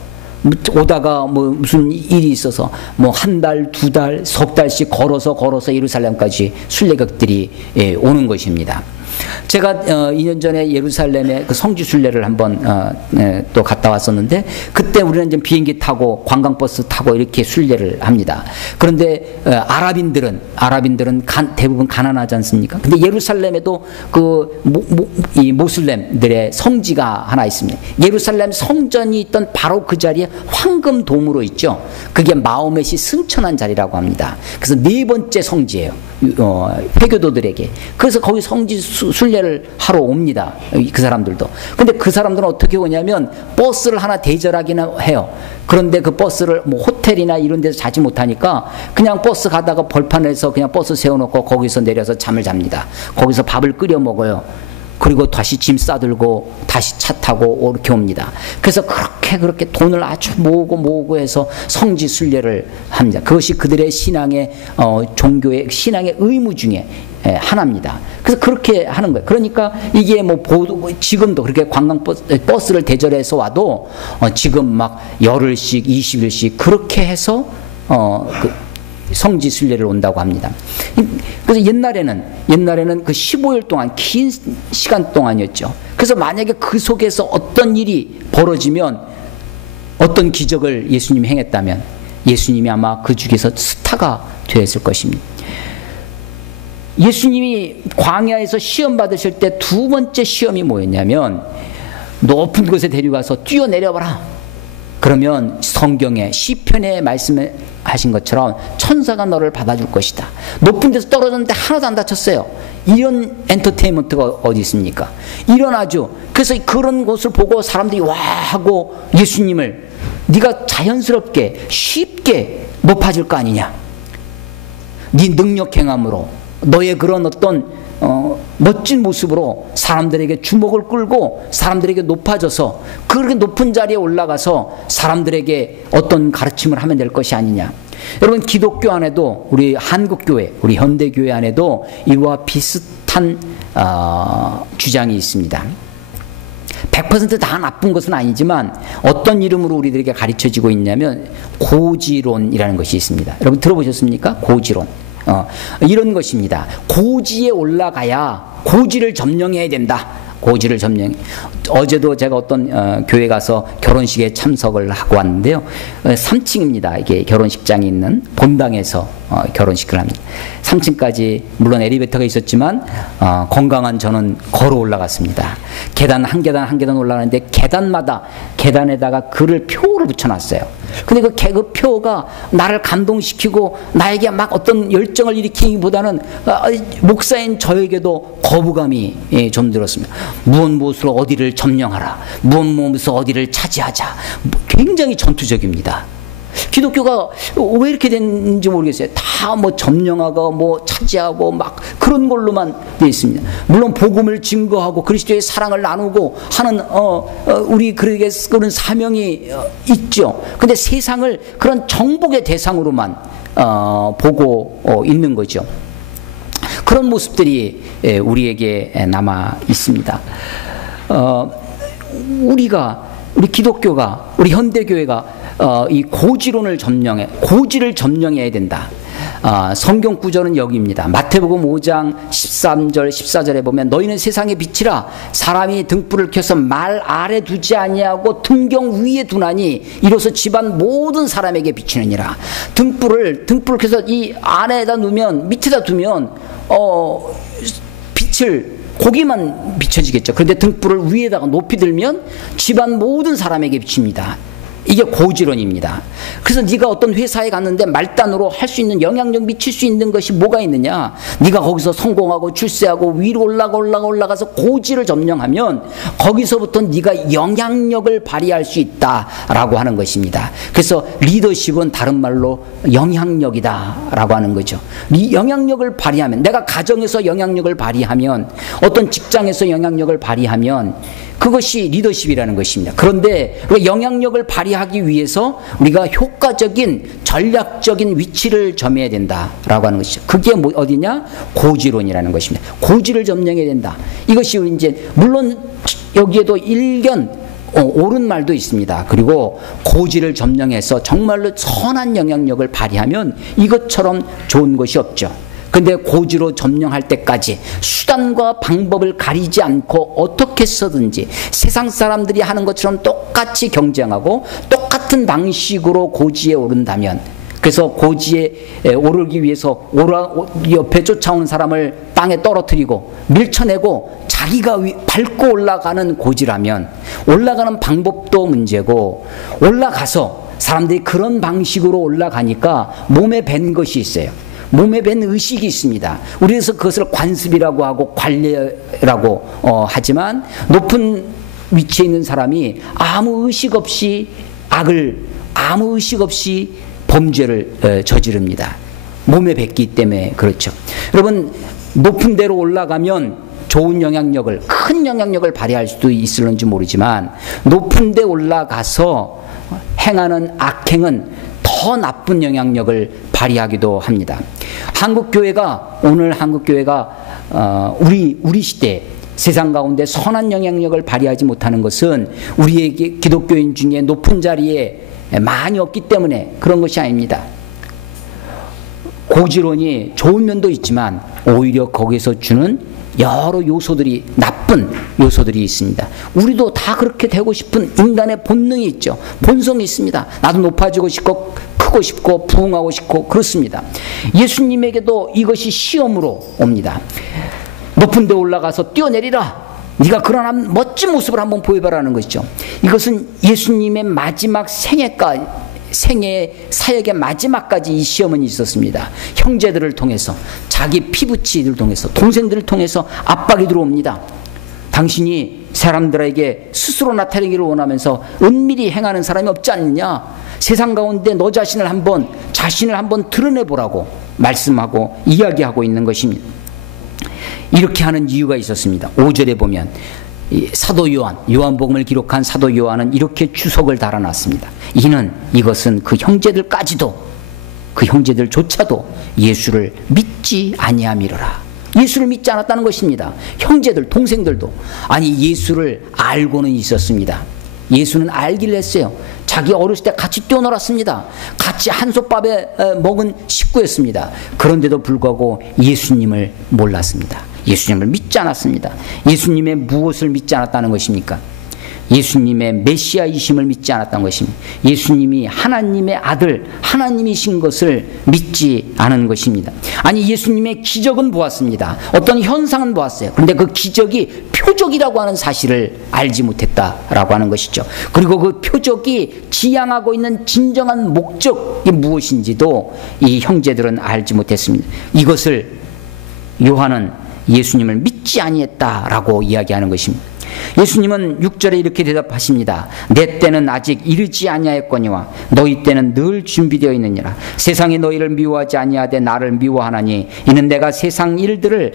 오다가 뭐 무슨 일이 있어서 뭐 한 달, 두 달, 석 달씩 걸어서 예루살렘까지 순례객들이 오는 것입니다. 제가 2년 전에 예루살렘에 그 성지 순례를 한번 또 갔다 왔었는데, 그때 우리는 이제 비행기 타고 관광버스 타고 이렇게 순례를 합니다. 그런데 아랍인들은 대부분 가난하지 않습니까? 근데 예루살렘에도 그 이 모슬렘들의 성지가 하나 있습니다. 예루살렘 성전이 있던 바로 그 자리에 황금 돔으로 있죠. 그게 마호멧이 승천한 자리라고 합니다. 그래서 네 번째 성지예요. 회교도들에게. 그래서 거기 성지 순례를 하러 옵니다. 그 사람들도. 근데 그 사람들은 어떻게 오냐면 버스를 하나 대절하기는 해요. 그런데 그 버스를 뭐 호텔이나 이런 데서 자지 못하니까 그냥 버스 가다가 벌판에서 그냥 버스 세워놓고 거기서 내려서 잠을 잡니다. 거기서 밥을 끓여 먹어요. 그리고 다시 짐 싸들고 다시 차 타고 이렇게 옵니다. 그래서 그렇게 돈을 아주 모으고 해서 성지 순례를 합니다. 그것이 그들의 신앙의 종교의 신앙의 의무 중에 하나입니다. 그래서 그렇게 하는 거예요. 그러니까 이게 지금도 그렇게 버스를 대절해서 와도 지금 막 열흘씩 20일씩 그렇게 해서 성지 순례를 온다고 합니다. 그래서 옛날에는 그 15일 동안 긴 시간 동안이었죠. 그래서 만약에 그 속에서 어떤 일이 벌어지면, 어떤 기적을 예수님이 행했다면 예수님이 아마 그 중에서 스타가 되었을 것입니다. 예수님이 광야에서 시험 받으실 때 두 번째 시험이 뭐였냐면, 높은 곳에 데려가서 뛰어내려봐라. 그러면 성경에 시편에 말씀하신 것처럼 천사가 너를 받아줄 것이다. 높은 데서 떨어졌는데 하나도 안 다쳤어요. 이런 엔터테인먼트가 어디 있습니까? 일어나죠. 그래서 그런 것을 보고 사람들이 와 하고 예수님을 네가 자연스럽게 쉽게 높아질 거 아니냐. 네 능력 행함으로 너의 그런 어떤 멋진 모습으로 사람들에게 주목을 끌고 사람들에게 높아져서 그렇게 높은 자리에 올라가서 사람들에게 어떤 가르침을 하면 될 것이 아니냐. 여러분, 기독교 안에도, 우리 한국교회, 우리 현대교회 안에도 이와 비슷한 주장이 있습니다. 100% 다 나쁜 것은 아니지만 어떤 이름으로 우리들에게 가르쳐지고 있냐면 고지론이라는 것이 있습니다. 여러분 들어보셨습니까? 고지론. 이런 것입니다. 고지에 올라가야 고지를 점령해야 된다. 고지를 점령. 어제도 제가 어떤 교회 가서 결혼식에 참석을 하고 왔는데요. 3층입니다. 이게 결혼식장이 있는 본당에서 결혼식을 합니다. 3층까지 물론 엘리베이터가 있었지만 건강한 저는 걸어 올라갔습니다. 계단 한 계단 한 계단 올라가는데 계단마다 계단에다가 글을 표를 붙여놨어요. 근데 그 표가 나를 감동시키고 나에게 막 어떤 열정을 일으키기보다는 목사인 저에게도 거부감이 좀 들었습니다. 무엇으로 어디를 점령하라, 무엇으로 어디를 차지하자. 굉장히 전투적입니다. 기독교가 왜 이렇게 됐는지 모르겠어요. 다 뭐 점령하고 뭐 차지하고 막 그런 걸로만 되어 있습니다. 물론 복음을 증거하고 그리스도의 사랑을 나누고 하는 우리 그에게 그런 사명이 있죠. 근데 세상을 그런 정복의 대상으로만 보고 있는 거죠. 그런 모습들이 우리에게 남아 있습니다. 우리 기독교가, 우리 현대교회가 이 고지를 점령해야 된다. 성경 구절은 여기입니다. 마태복음 5장 13절 14절에 보면 너희는 세상의 빛이라 사람이 등불을 켜서 말 아래 두지 아니하고 등경 위에 두나니 이로써 집안 모든 사람에게 비치느니라. 등불을 켜서 이 아래에다 놓으면, 밑에다 두면 빛을 거기만 비춰지겠죠. 그런데 등불을 위에다가 높이 들면 집안 모든 사람에게 비칩니다. 이게 고지론입니다. 그래서 네가 어떤 회사에 갔는데 말단으로 할 수 있는, 영향력 미칠 수 있는 것이 뭐가 있느냐? 네가 거기서 성공하고 출세하고 위로 올라가서 고지를 점령하면 거기서부터 네가 영향력을 발휘할 수 있다라고 하는 것입니다. 그래서 리더십은 다른 말로 영향력이다라고 하는 거죠. 영향력을 발휘하면, 내가 가정에서 영향력을 발휘하면, 어떤 직장에서 영향력을 발휘하면 그것이 리더십이라는 것입니다. 그런데 영향력을 발휘하기 위해서 우리가 효과적인 전략적인 위치를 점해야 된다라고 하는 것이죠. 그게 어디냐? 고지론이라는 것입니다. 고지를 점령해야 된다. 이것이 이제 물론 여기에도 일견 옳은 말도 있습니다. 그리고 고지를 점령해서 정말로 선한 영향력을 발휘하면 이것처럼 좋은 것이 없죠. 근데 고지로 점령할 때까지 수단과 방법을 가리지 않고 어떻게 써든지 세상 사람들이 하는 것처럼 똑같이 경쟁하고 똑같은 방식으로 고지에 오른다면, 그래서 고지에 오르기 위해서 옆에 쫓아오는 사람을 땅에 떨어뜨리고 밀쳐내고 자기가 밟고 올라가는 고지라면 올라가는 방법도 문제고, 올라가서 사람들이 그런 방식으로 올라가니까 몸에 밴 것이 있어요. 몸에 밴 의식이 있습니다. 우리에서 그것을 관습이라고 하고 관례라고 하지만, 높은 위치에 있는 사람이 아무 의식 없이 아무 의식 없이 범죄를 저지릅니다. 몸에 뱉기 때문에 그렇죠. 여러분, 높은 데로 올라가면 좋은 영향력을, 큰 영향력을 발휘할 수도 있을런지 모르지만, 높은 데 올라가서 행하는 악행은 더 나쁜 영향력을 발휘하기도 합니다. 오늘 한국 교회가 우리 시대 세상 가운데 선한 영향력을 발휘하지 못하는 것은 우리에게 기독교인 중에 높은 자리에 많이 없기 때문에 그런 것이 아닙니다. 고지론이 좋은 면도 있지만 오히려 거기에서 주는 여러 요소들이, 나쁜 요소들이 있습니다. 우리도 다 그렇게 되고 싶은 인간의 본능이 있죠. 본성이 있습니다. 나도 높아지고 싶고 크고 싶고 부흥하고 싶고 그렇습니다. 예수님에게도 이것이 시험으로 옵니다. 높은 데 올라가서 뛰어내리라. 네가 그런 멋진 모습을 한번 보여봐라는 것이죠. 이것은 예수님의 마지막 사역의 마지막까지 이 시험은 있었습니다. 형제들을 통해서, 자기 피부치를 통해서, 동생들을 통해서 압박이 들어옵니다. 당신이 사람들에게 스스로 나타내기를 원하면서 은밀히 행하는 사람이 없지 않느냐? 세상 가운데 너 자신을 한번 드러내보라고 말씀하고 이야기하고 있는 것입니다. 이렇게 하는 이유가 있었습니다. 5절에 보면 사도 요한복음을 기록한 사도 요한은 이렇게 주석을 달아놨습니다. 이것은 그 형제들조차도 예수를 믿지 아니함이로라. 예수를 믿지 않았다는 것입니다. 형제들, 동생들도. 아니, 예수를 알고는 있었습니다. 예수는 알기를 했어요. 자기 어렸을 때 같이 뛰어놀았습니다. 같이 한솥밥에 먹은 식구였습니다. 그런데도 불구하고 예수님을 몰랐습니다. 예수님을 믿지 않았습니다. 예수님의 무엇을 믿지 않았다는 것입니까? 예수님의 메시아이심을 믿지 않았던 것입니다. 예수님이 하나님의 아들, 하나님이신 것을 믿지 않은 것입니다. 아니, 예수님의 기적은 보았습니다. 어떤 현상은 보았어요. 그런데 그 기적이 표적이라고 하는 사실을 알지 못했다라고 하는 것이죠. 그리고 그 표적이 지향하고 있는 진정한 목적이 무엇인지도 이 형제들은 알지 못했습니다. 이것을 요한은 예수님을 믿지 아니했다라고 이야기하는 것입니다. 예수님은 6절에 이렇게 대답하십니다. 내 때는 아직 이르지 아니하였거니와 너희 때는 늘 준비되어 있느니라. 세상이 너희를 미워하지 아니하되 나를 미워하나니 이는 내가 세상 일들을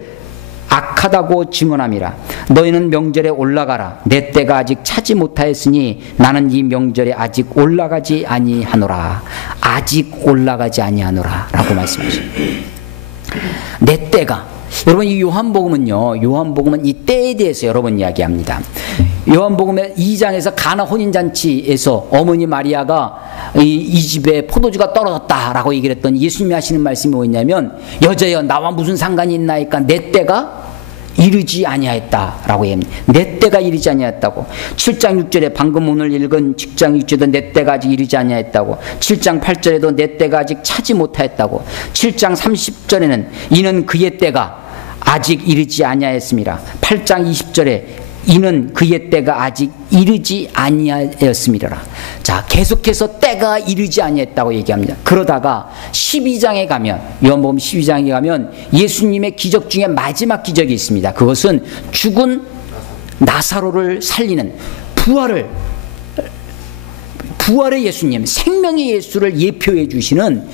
악하다고 증언함이라. 너희는 명절에 올라가라. 내 때가 아직 차지 못하였으니 나는 이 명절에 아직 올라가지 아니하노라. 아직 올라가지 아니하노라 라고 말씀하십니다. 내 때가, 여러분, 이 요한복음은요, 요한복음은 이 때에 대해서 여러 번 이야기합니다. 요한복음의 2장에서 가나 혼인잔치에서 어머니 마리아가 이 집에 포도주가 떨어졌다라고 얘기를 했더니 예수님이 하시는 말씀이 뭐였냐면, 여자여 나와 무슨 상관이 있나이까 내 때가 이르지 아니하였다라고 얘기합니다. 내 때가 이르지 아니하였다고. 7장 6절에 방금 오늘 읽은 7장 6절에도 내 때가 아직 이르지 아니하였다고. 7장 8절에도 내 때가 아직 차지 못하였다고. 7장 30절에는 이는 그의 때가 아직 이르지 아니하였습니다. 8장 20절에 이는 그의 때가 아직 이르지 아니하였음이라. 자, 계속해서 때가 이르지 아니했다고 얘기합니다. 그러다가 12장에 가면, 요한복음 12장에 가면 예수님의 기적 중에 마지막 기적이 있습니다. 그것은 죽은 나사로를 살리는 부활의 예수님, 생명의 예수를 예표해 주시는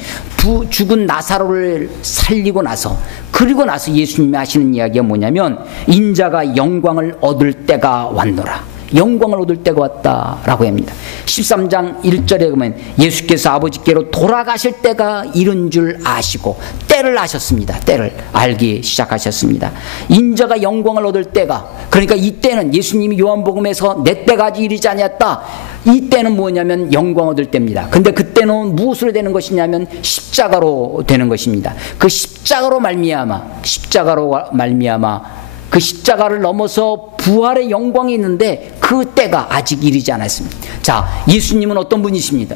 죽은 나사로를 살리고 나서, 그리고 나서 예수님이 하시는 이야기가 뭐냐면, 인자가 영광을 얻을 때가 왔노라. 영광을 얻을 때가 왔다라고 합니다. 13장 1절에 보면 예수께서 아버지께로 돌아가실 때가 이른 줄 아시고 때를 아셨습니다. 때를 알기 시작하셨습니다. 인자가 영광을 얻을 때가, 그러니까 이 때는 예수님이 요한복음에서 내 때가 아직 이르지 아니었다, 이 때는 뭐냐면 영광 얻을 때입니다. 근데 그때는 무엇으로 되는 것이냐면 십자가로 되는 것입니다. 그 십자가로 말미암아 그 십자가를 넘어서 부활의 영광이 있는데 그 때가 아직 이르지 않았습니다. 자, 예수님은 어떤 분이십니까?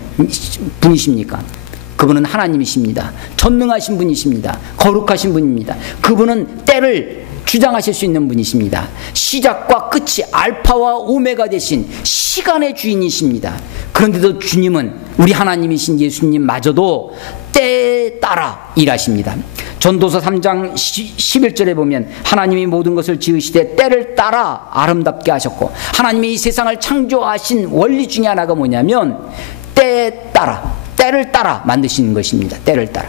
그분은 하나님이십니다. 전능하신 분이십니다. 거룩하신 분입니다. 그분은 때를 주장하실 수 있는 분이십니다. 시작과 끝이 알파와 오메가 되신 시간의 주인이십니다. 그런데도 주님은, 우리 하나님이신 예수님마저도 때에 따라 일하십니다. 전도서 3장 11절에 보면 하나님이 모든 것을 지으시되 때를 따라 아름답게 하셨고, 하나님이 이 세상을 창조하신 원리 중에 하나가 뭐냐면 때를 따라 만드시는 것입니다. 때를 따라.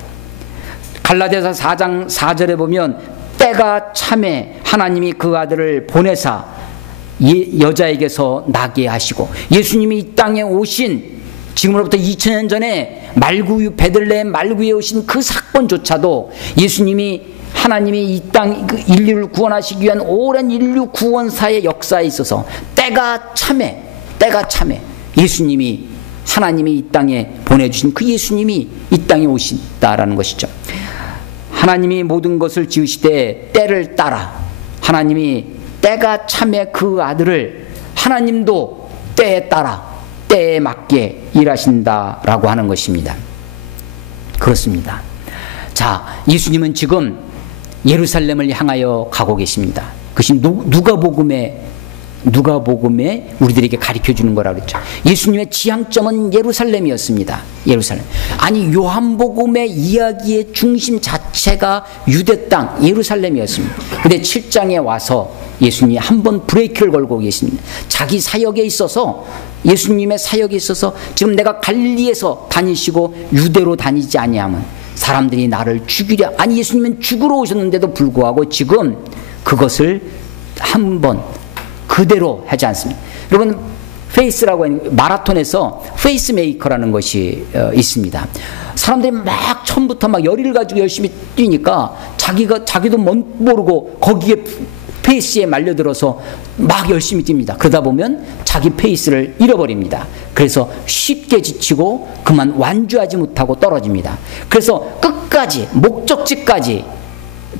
갈라디아서 4장 4절에 보면 때가 참에 하나님이 그 아들을 보내사 여자에게서 나게 하시고, 예수님이 이 땅에 오신 지금으로부터 2000년 전에 베들레헴 말구에 오신 그 사건조차도 하나님이 이 땅 인류를 구원하시기 위한 오랜 인류 구원사의 역사에 있어서 때가 참에 하나님이 이 땅에 보내주신 그 예수님이 이 땅에 오신다라는 것이죠. 하나님이 모든 것을 지으시되 때를 따라, 하나님이 때가 참에 그 아들을, 하나님도 때에 따라 때에 맞게 일하신다라고 하는 것입니다. 그렇습니다. 자, 예수님은 지금 예루살렘을 향하여 가고 계십니다. 그것이 누가복음에 우리들에게 가르쳐주는 거라고 그랬죠. 예수님의 지향점은 예루살렘이었습니다. 예루살렘. 아니, 요한복음의 이야기의 중심 자체가 유대 땅 예루살렘이었습니다. 근데 7장에 와서 예수님이 한번 브레이크를 걸고 계십니다. 자기 사역에 있어서, 예수님의 사역에 있어서 지금 내가 갈릴리에서 다니시고 유대로 다니지 아니하면 사람들이 나를 죽이려, 아니 예수님은 죽으러 오셨는데도 불구하고 지금 그것을 한번 그대로 하지 않습니다. 여러분, 페이스라고 하는, 마라톤에서 페이스메이커라는 것이 있습니다. 사람들이 막 처음부터 막 열의를 가지고 열심히 뛰니까 자기도 모르고 거기에 페이스에 말려들어서 막 열심히 뜁니다. 그러다 보면 자기 페이스를 잃어버립니다. 그래서 쉽게 지치고 그만 완주하지 못하고 떨어집니다. 그래서 끝까지, 목적지까지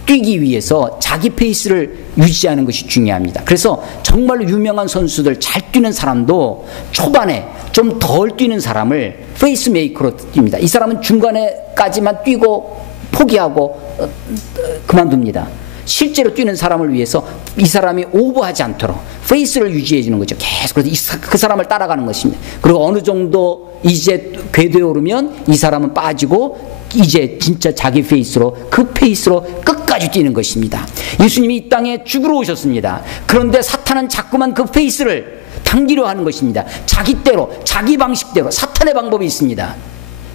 뛰기 위해서 자기 페이스를 유지하는 것이 중요합니다. 그래서 정말로 유명한 선수들, 잘 뛰는 사람도 초반에 좀 덜 뛰는 사람을 페이스 메이커로 뜁니다. 이 사람은 중간에까지만 뛰고 포기하고 그만둡니다. 실제로 뛰는 사람을 위해서 이 사람이 오버하지 않도록 페이스를 유지해 주는 거죠. 계속 그래서 그 사람을 따라가는 것입니다. 그리고 어느 정도 이제 궤도에 오르면 이 사람은 빠지고 이제 진짜 자기 그 페이스로 끝까지 뛰는 것입니다. 예수님이 이 땅에 죽으러 오셨습니다. 그런데 사탄은 자꾸만 그 페이스를 당기려 하는 것입니다. 자기 때로, 자기 방식대로. 사탄의 방법이 있습니다.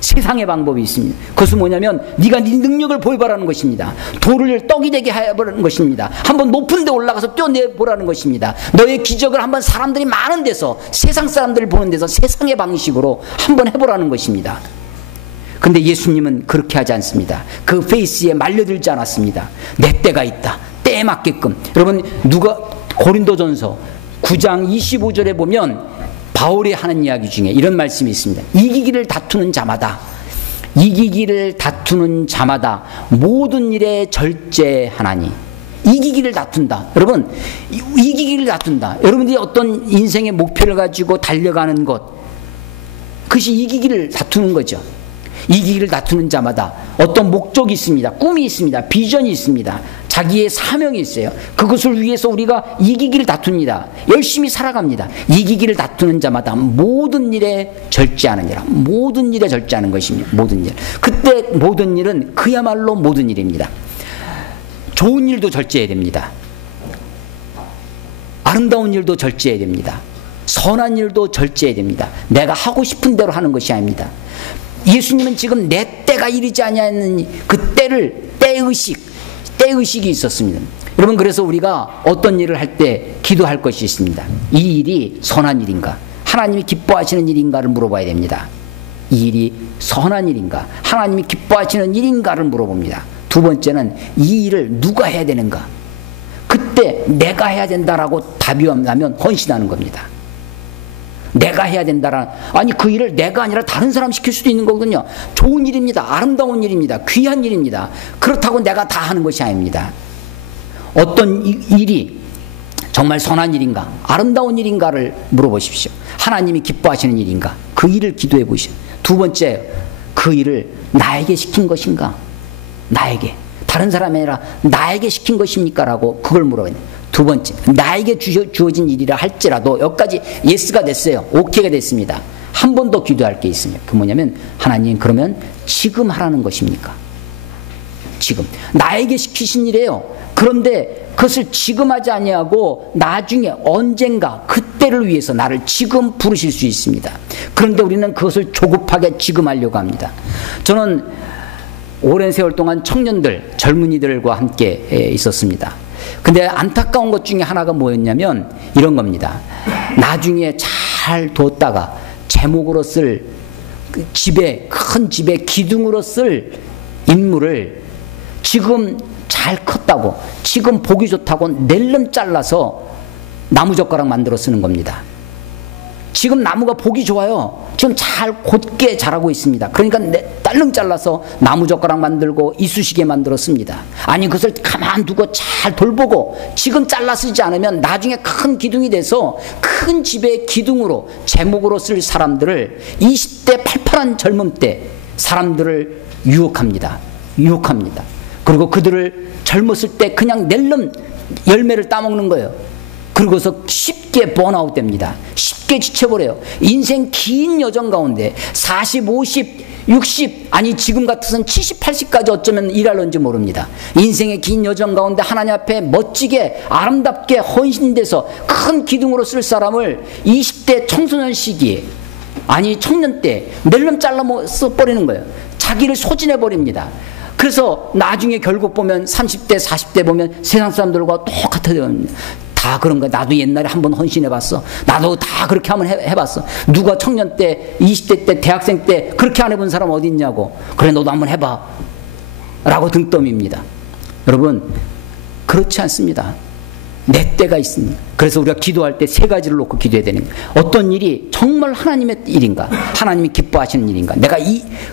세상의 방법이 있습니다. 그것은 뭐냐면 네가 네 능력을 보여보라는 것입니다. 돌을 떡이 되게 해보라는 것입니다. 한번 높은 데 올라가서 뛰어내보라는 것입니다. 너의 기적을 한번 사람들이 많은 데서, 세상 사람들을 보는 데서 세상의 방식으로 한번 해보라는 것입니다. 근데 예수님은 그렇게 하지 않습니다. 그 페이스에 말려들지 않았습니다. 내 때가 있다. 때에 맞게끔. 여러분, 고린도전서 9장 25절에 보면 바울이 하는 이야기 중에 이런 말씀이 있습니다. 이기기를 다투는 자마다 모든 일에 절제하나니. 이기기를 다툰다. 여러분, 이기기를 다툰다. 여러분들이 어떤 인생의 목표를 가지고 달려가는 것, 그것이 이기기를 다투는 거죠. 이기기를 다투는 자마다 어떤 목적이 있습니다. 꿈이 있습니다. 비전이 있습니다. 자기의 사명이 있어요. 그것을 위해서 우리가 이기기를 다툽니다. 열심히 살아갑니다. 이기기를 다투는 자마다 모든 일에 절제하느니라. 모든 일에 절제하는 것입니다. 모든 일. 그때 모든 일은 그야말로 모든 일입니다. 좋은 일도 절제해야 됩니다. 아름다운 일도 절제해야 됩니다. 선한 일도 절제해야 됩니다. 내가 하고 싶은 대로 하는 것이 아닙니다. 예수님은 지금 내 때가 이르지 아니하느니 그 때의식이 있었습니다. 여러분, 그래서 우리가 어떤 일을 할 때 기도할 것이 있습니다. 이 일이 선한 일인가? 하나님이 기뻐하시는 일인가를 물어봐야 됩니다. 이 일이 선한 일인가? 하나님이 기뻐하시는 일인가를 물어봅니다. 두 번째는 이 일을 누가 해야 되는가? 그때 내가 해야 된다라고 답이 나면 헌신하는 겁니다. 내가 해야 된다라는, 아니 그 일을 내가 아니라 다른 사람 시킬 수도 있는 거거든요. 좋은 일입니다. 아름다운 일입니다. 귀한 일입니다. 그렇다고 내가 다 하는 것이 아닙니다. 어떤 일이 정말 선한 일인가, 아름다운 일인가를 물어보십시오. 하나님이 기뻐하시는 일인가, 그 일을 기도해 보시오. 두 번째, 그 일을 나에게 시킨 것인가, 나에게, 다른 사람이 아니라 나에게 시킨 것입니까? 라고 그걸 물어봐야 돼요. 두 번째, 나에게 주어진 일이라 할지라도 여기까지 예스가 됐어요. 오케이가 됐습니다. 한 번 더 기도할 게 있습니다. 그 뭐냐면, 하나님 그러면 지금 하라는 것입니까? 지금 나에게 시키신 일이에요. 그런데 그것을 지금 하지 아니하고 나중에 언젠가 그때를 위해서 나를 지금 부르실 수 있습니다. 그런데 우리는 그것을 조급하게 지금 하려고 합니다. 저는 오랜 세월 동안 청년들, 젊은이들과 함께 있었습니다. 근데 안타까운 것 중에 하나가 뭐였냐면 이런 겁니다. 나중에 잘 뒀다가 제목으로 쓸 집에, 큰 집에 기둥으로 쓸 인물을 지금 잘 컸다고, 지금 보기 좋다고 낼름 잘라서 나무젓가락 만들어 쓰는 겁니다. 지금 나무가 보기 좋아요. 지금 잘 곧게 자라고 있습니다. 그러니까 딸름 잘라서 나무젓가락 만들고 이쑤시개 만들어 씁니다. 아니 그것을 가만두고 잘 돌보고 지금 잘라 쓰지 않으면 나중에 큰 기둥이 돼서 큰 집의 기둥으로, 제목으로 쓸 사람들을 20대 팔팔한 젊음 때 사람들을 유혹합니다. 그리고 그들을 젊었을 때 그냥 낼름 열매를 따먹는 거예요. 그러고서 쉽게 번아웃 됩니다. 쉽게 지쳐버려요. 인생 긴 여정 가운데 40, 50, 60, 아니 지금 같아서는 70, 80까지 어쩌면 일할런지 모릅니다. 인생의 긴 여정 가운데 하나님 앞에 멋지게 아름답게 헌신돼서 큰 기둥으로 쓸 사람을 20대 청소년 시기에, 아니 청년 때 낼름 잘라 써버리는 거예요. 자기를 소진해버립니다. 그래서 나중에 결국 보면 30대, 40대 보면 세상 사람들과 똑같아요. 다 그런 거야. 나도 옛날에 한번 헌신해봤어. 나도 다 그렇게 한번 해봤어. 누가 청년 때, 20대 때, 대학생 때 그렇게 안 해본 사람 어디 있냐고. 그래 너도 한번 해봐 라고 등떠밉니다. 여러분, 그렇지 않습니다. 내 때가 있습니다. 그래서 우리가 기도할 때 세 가지를 놓고 기도해야 되는 거예요. 어떤 일이 정말 하나님의 일인가, 하나님이 기뻐하시는 일인가,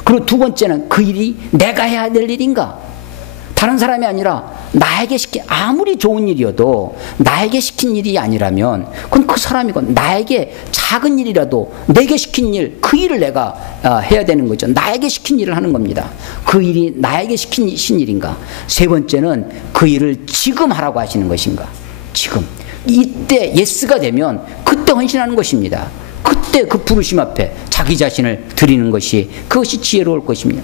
그리고 두 번째는 그 일이 내가 해야 될 일인가. 다른 사람이 아니라 나에게 시킨, 아무리 좋은 일이어도 나에게 시킨 일이 아니라면 그건 그 사람이고, 나에게 작은 일이라도 내게 시킨 일, 그 일을 내가 해야 되는 거죠. 나에게 시킨 일을 하는 겁니다. 그 일이 나에게 시킨 일인가? 세 번째는 그 일을 지금 하라고 하시는 것인가? 지금. 이때 예스가 되면 그때 헌신하는 것입니다. 그때 그 부르심 앞에 자기 자신을 드리는 것이, 그것이 지혜로울 것입니다.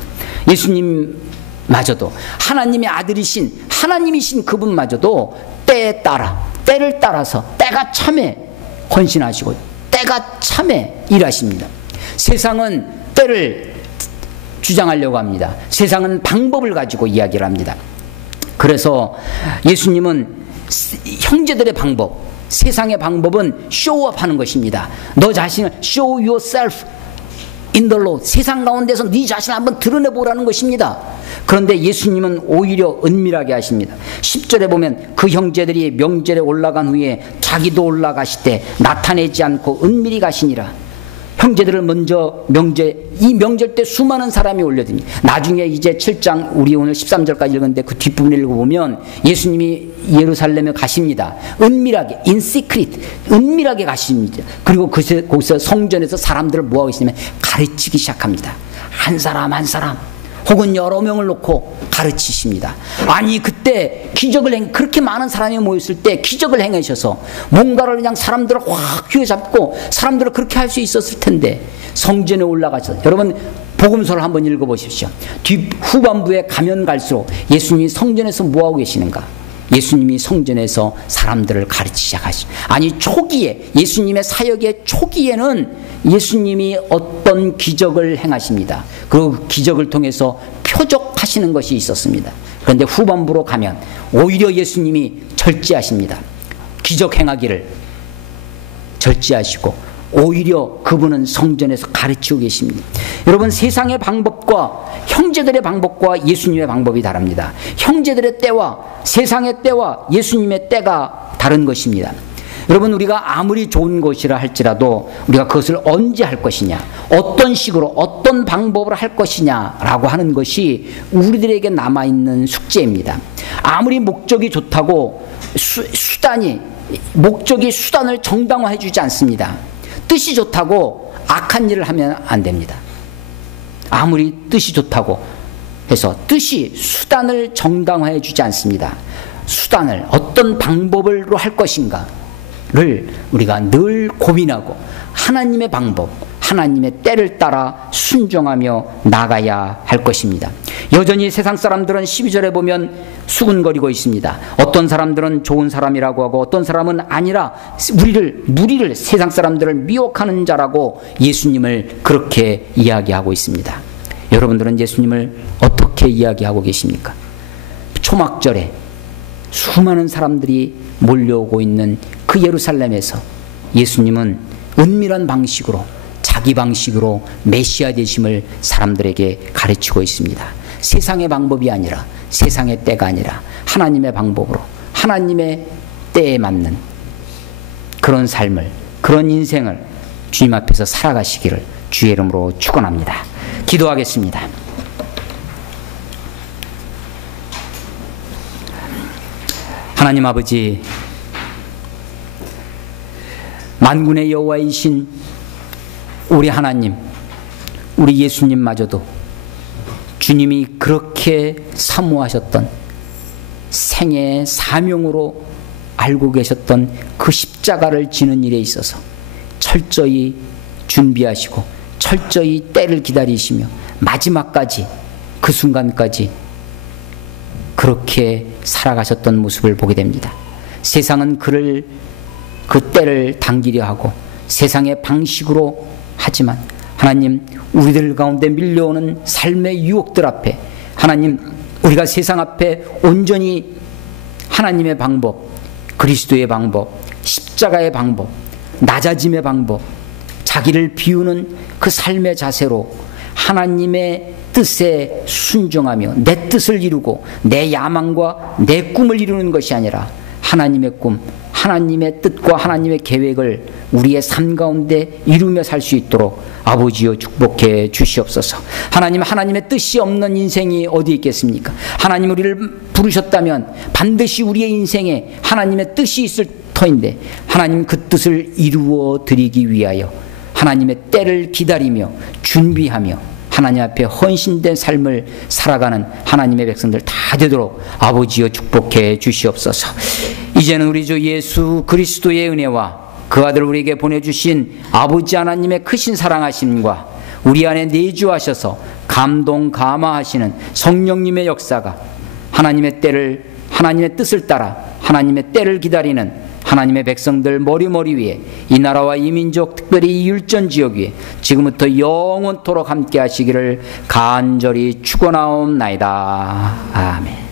예수님마저도, 하나님의 아들이신, 하나님이신 그분마저도 때에 따라, 때를 따라서 때가 참에 헌신하시고 때가 참에 일하십니다. 세상은 때를 주장하려고 합니다. 세상은 방법을 가지고 이야기를 합니다. 그래서 예수님은 형제들의 방법, 세상의 방법은 쇼업 하는 것입니다. 너 자신을 show yourself in the Lord, 세상 가운데서 네 자신을 한번 드러내보라는 것입니다. 그런데 예수님은 오히려 은밀하게 하십니다. 10절에 보면 그 형제들이 명절에 올라간 후에 자기도 올라가실 때 나타내지 않고 은밀히 가시니라. 형제들을 먼저 이 명절 때 수많은 사람이 올려듭니다. 나중에 이제 7장, 우리 오늘 13절까지 읽었는데 그 뒷부분을 읽어보면 예수님이 예루살렘에 가십니다. 은밀하게, in secret, 은밀하게 가십니다. 그리고 거기서 성전에서 사람들을 모아고 있으면 가르치기 시작합니다. 한 사람 한 사람, 혹은 여러 명을 놓고 가르치십니다. 아니, 그때 그렇게 많은 사람이 모였을 때 기적을 행하셔서 뭔가를 그냥 사람들을 확 휘어잡고 사람들을 그렇게 할 수 있었을 텐데, 성전에 올라가셔서, 여러분 복음서를 한번 읽어보십시오. 후반부에 가면 갈수록 예수님이 성전에서 뭐하고 계시는가? 예수님이 성전에서 사람들을 가르치기 시작하시죠. 아니, 초기에, 예수님의 사역의 초기에는 예수님이 어떤 기적을 행하십니다. 그리고 그 기적을 통해서 표적하시는 것이 있었습니다. 그런데 후반부로 가면 오히려 예수님이 절제하십니다. 기적 행하기를 절제하시고 오히려 그분은 성전에서 가르치고 계십니다. 여러분, 세상의 방법과 형제들의 방법과 예수님의 방법이 다릅니다. 형제들의 때와 세상의 때와 예수님의 때가 다른 것입니다. 여러분, 우리가 아무리 좋은 것이라 할지라도 우리가 그것을 언제 할 것이냐, 어떤 식으로, 어떤 방법으로 할 것이냐라고 하는 것이 우리들에게 남아있는 숙제입니다. 아무리 목적이 좋다고 목적이 수단을 정당화해 주지 않습니다. 뜻이 좋다고 악한 일을 하면 안 됩니다. 아무리 뜻이 좋다고 해서 뜻이 수단을 정당화해 주지 않습니다. 수단을, 어떤 방법으로 할 것인가를 우리가 늘 고민하고 하나님의 방법, 하나님의 때를 따라 순종하며 나가야 할 것입니다. 여전히 세상 사람들은 12절에 보면 수군거리고 있습니다. 어떤 사람들은 좋은 사람이라고 하고 어떤 사람은 아니라 무리를 세상 사람들을 미혹하는 자라고 예수님을 그렇게 이야기하고 있습니다. 여러분들은 예수님을 어떻게 이야기하고 계십니까? 초막절에 수많은 사람들이 몰려오고 있는 그 예루살렘에서 예수님은 은밀한 방식으로, 자기 방식으로 메시아 되심을 사람들에게 가르치고 있습니다. 세상의 방법이 아니라, 세상의 때가 아니라 하나님의 방법으로, 하나님의 때에 맞는 그런 삶을, 그런 인생을 주님 앞에서 살아가시기를 주의 이름으로 축원합니다. 기도하겠습니다. 하나님 아버지, 만군의 여호와이신 우리 하나님, 우리 예수님마저도 주님이 그렇게 사모하셨던, 생애의 사명으로 알고 계셨던 그 십자가를 지는 일에 있어서 철저히 준비하시고 철저히 때를 기다리시며 마지막까지, 그 순간까지 그렇게 살아가셨던 모습을 보게 됩니다. 세상은 그 때를 당기려 하고 세상의 방식으로 하지만 하나님, 우리들 가운데 밀려오는 삶의 유혹들 앞에 하나님, 우리가 세상 앞에 온전히 하나님의 방법, 그리스도의 방법, 십자가의 방법, 낮아짐의 방법, 자기를 비우는 그 삶의 자세로 하나님의 뜻에 순종하며 내 뜻을 이루고 내 야망과 내 꿈을 이루는 것이 아니라 하나님의 꿈, 하나님의 뜻과 하나님의 계획을 우리의 삶 가운데 이루며 살 수 있도록 아버지여 축복해 주시옵소서. 하나님의 뜻이 없는 인생이 어디 있겠습니까? 하나님 우리를 부르셨다면 반드시 우리의 인생에 하나님의 뜻이 있을 터인데 하나님 그 뜻을 이루어 드리기 위하여 하나님의 때를 기다리며 준비하며 하나님 앞에 헌신된 삶을 살아가는 하나님의 백성들 다 되도록 아버지여 축복해 주시옵소서. 이제는 우리 주 예수 그리스도의 은혜와 그 아들 우리에게 보내주신 아버지 하나님의 크신 사랑하심과 우리 안에 내주하셔서 감동 감화하시는 성령님의 역사가 하나님의 뜻을 따라 하나님의 때를 기다리는 하나님의 백성들 머리머리 위에 이 나라와 이 민족 특별히 이 율전 지역 위에 지금부터 영원토록 함께 하시기를 간절히 축원하옵나이다. 아멘.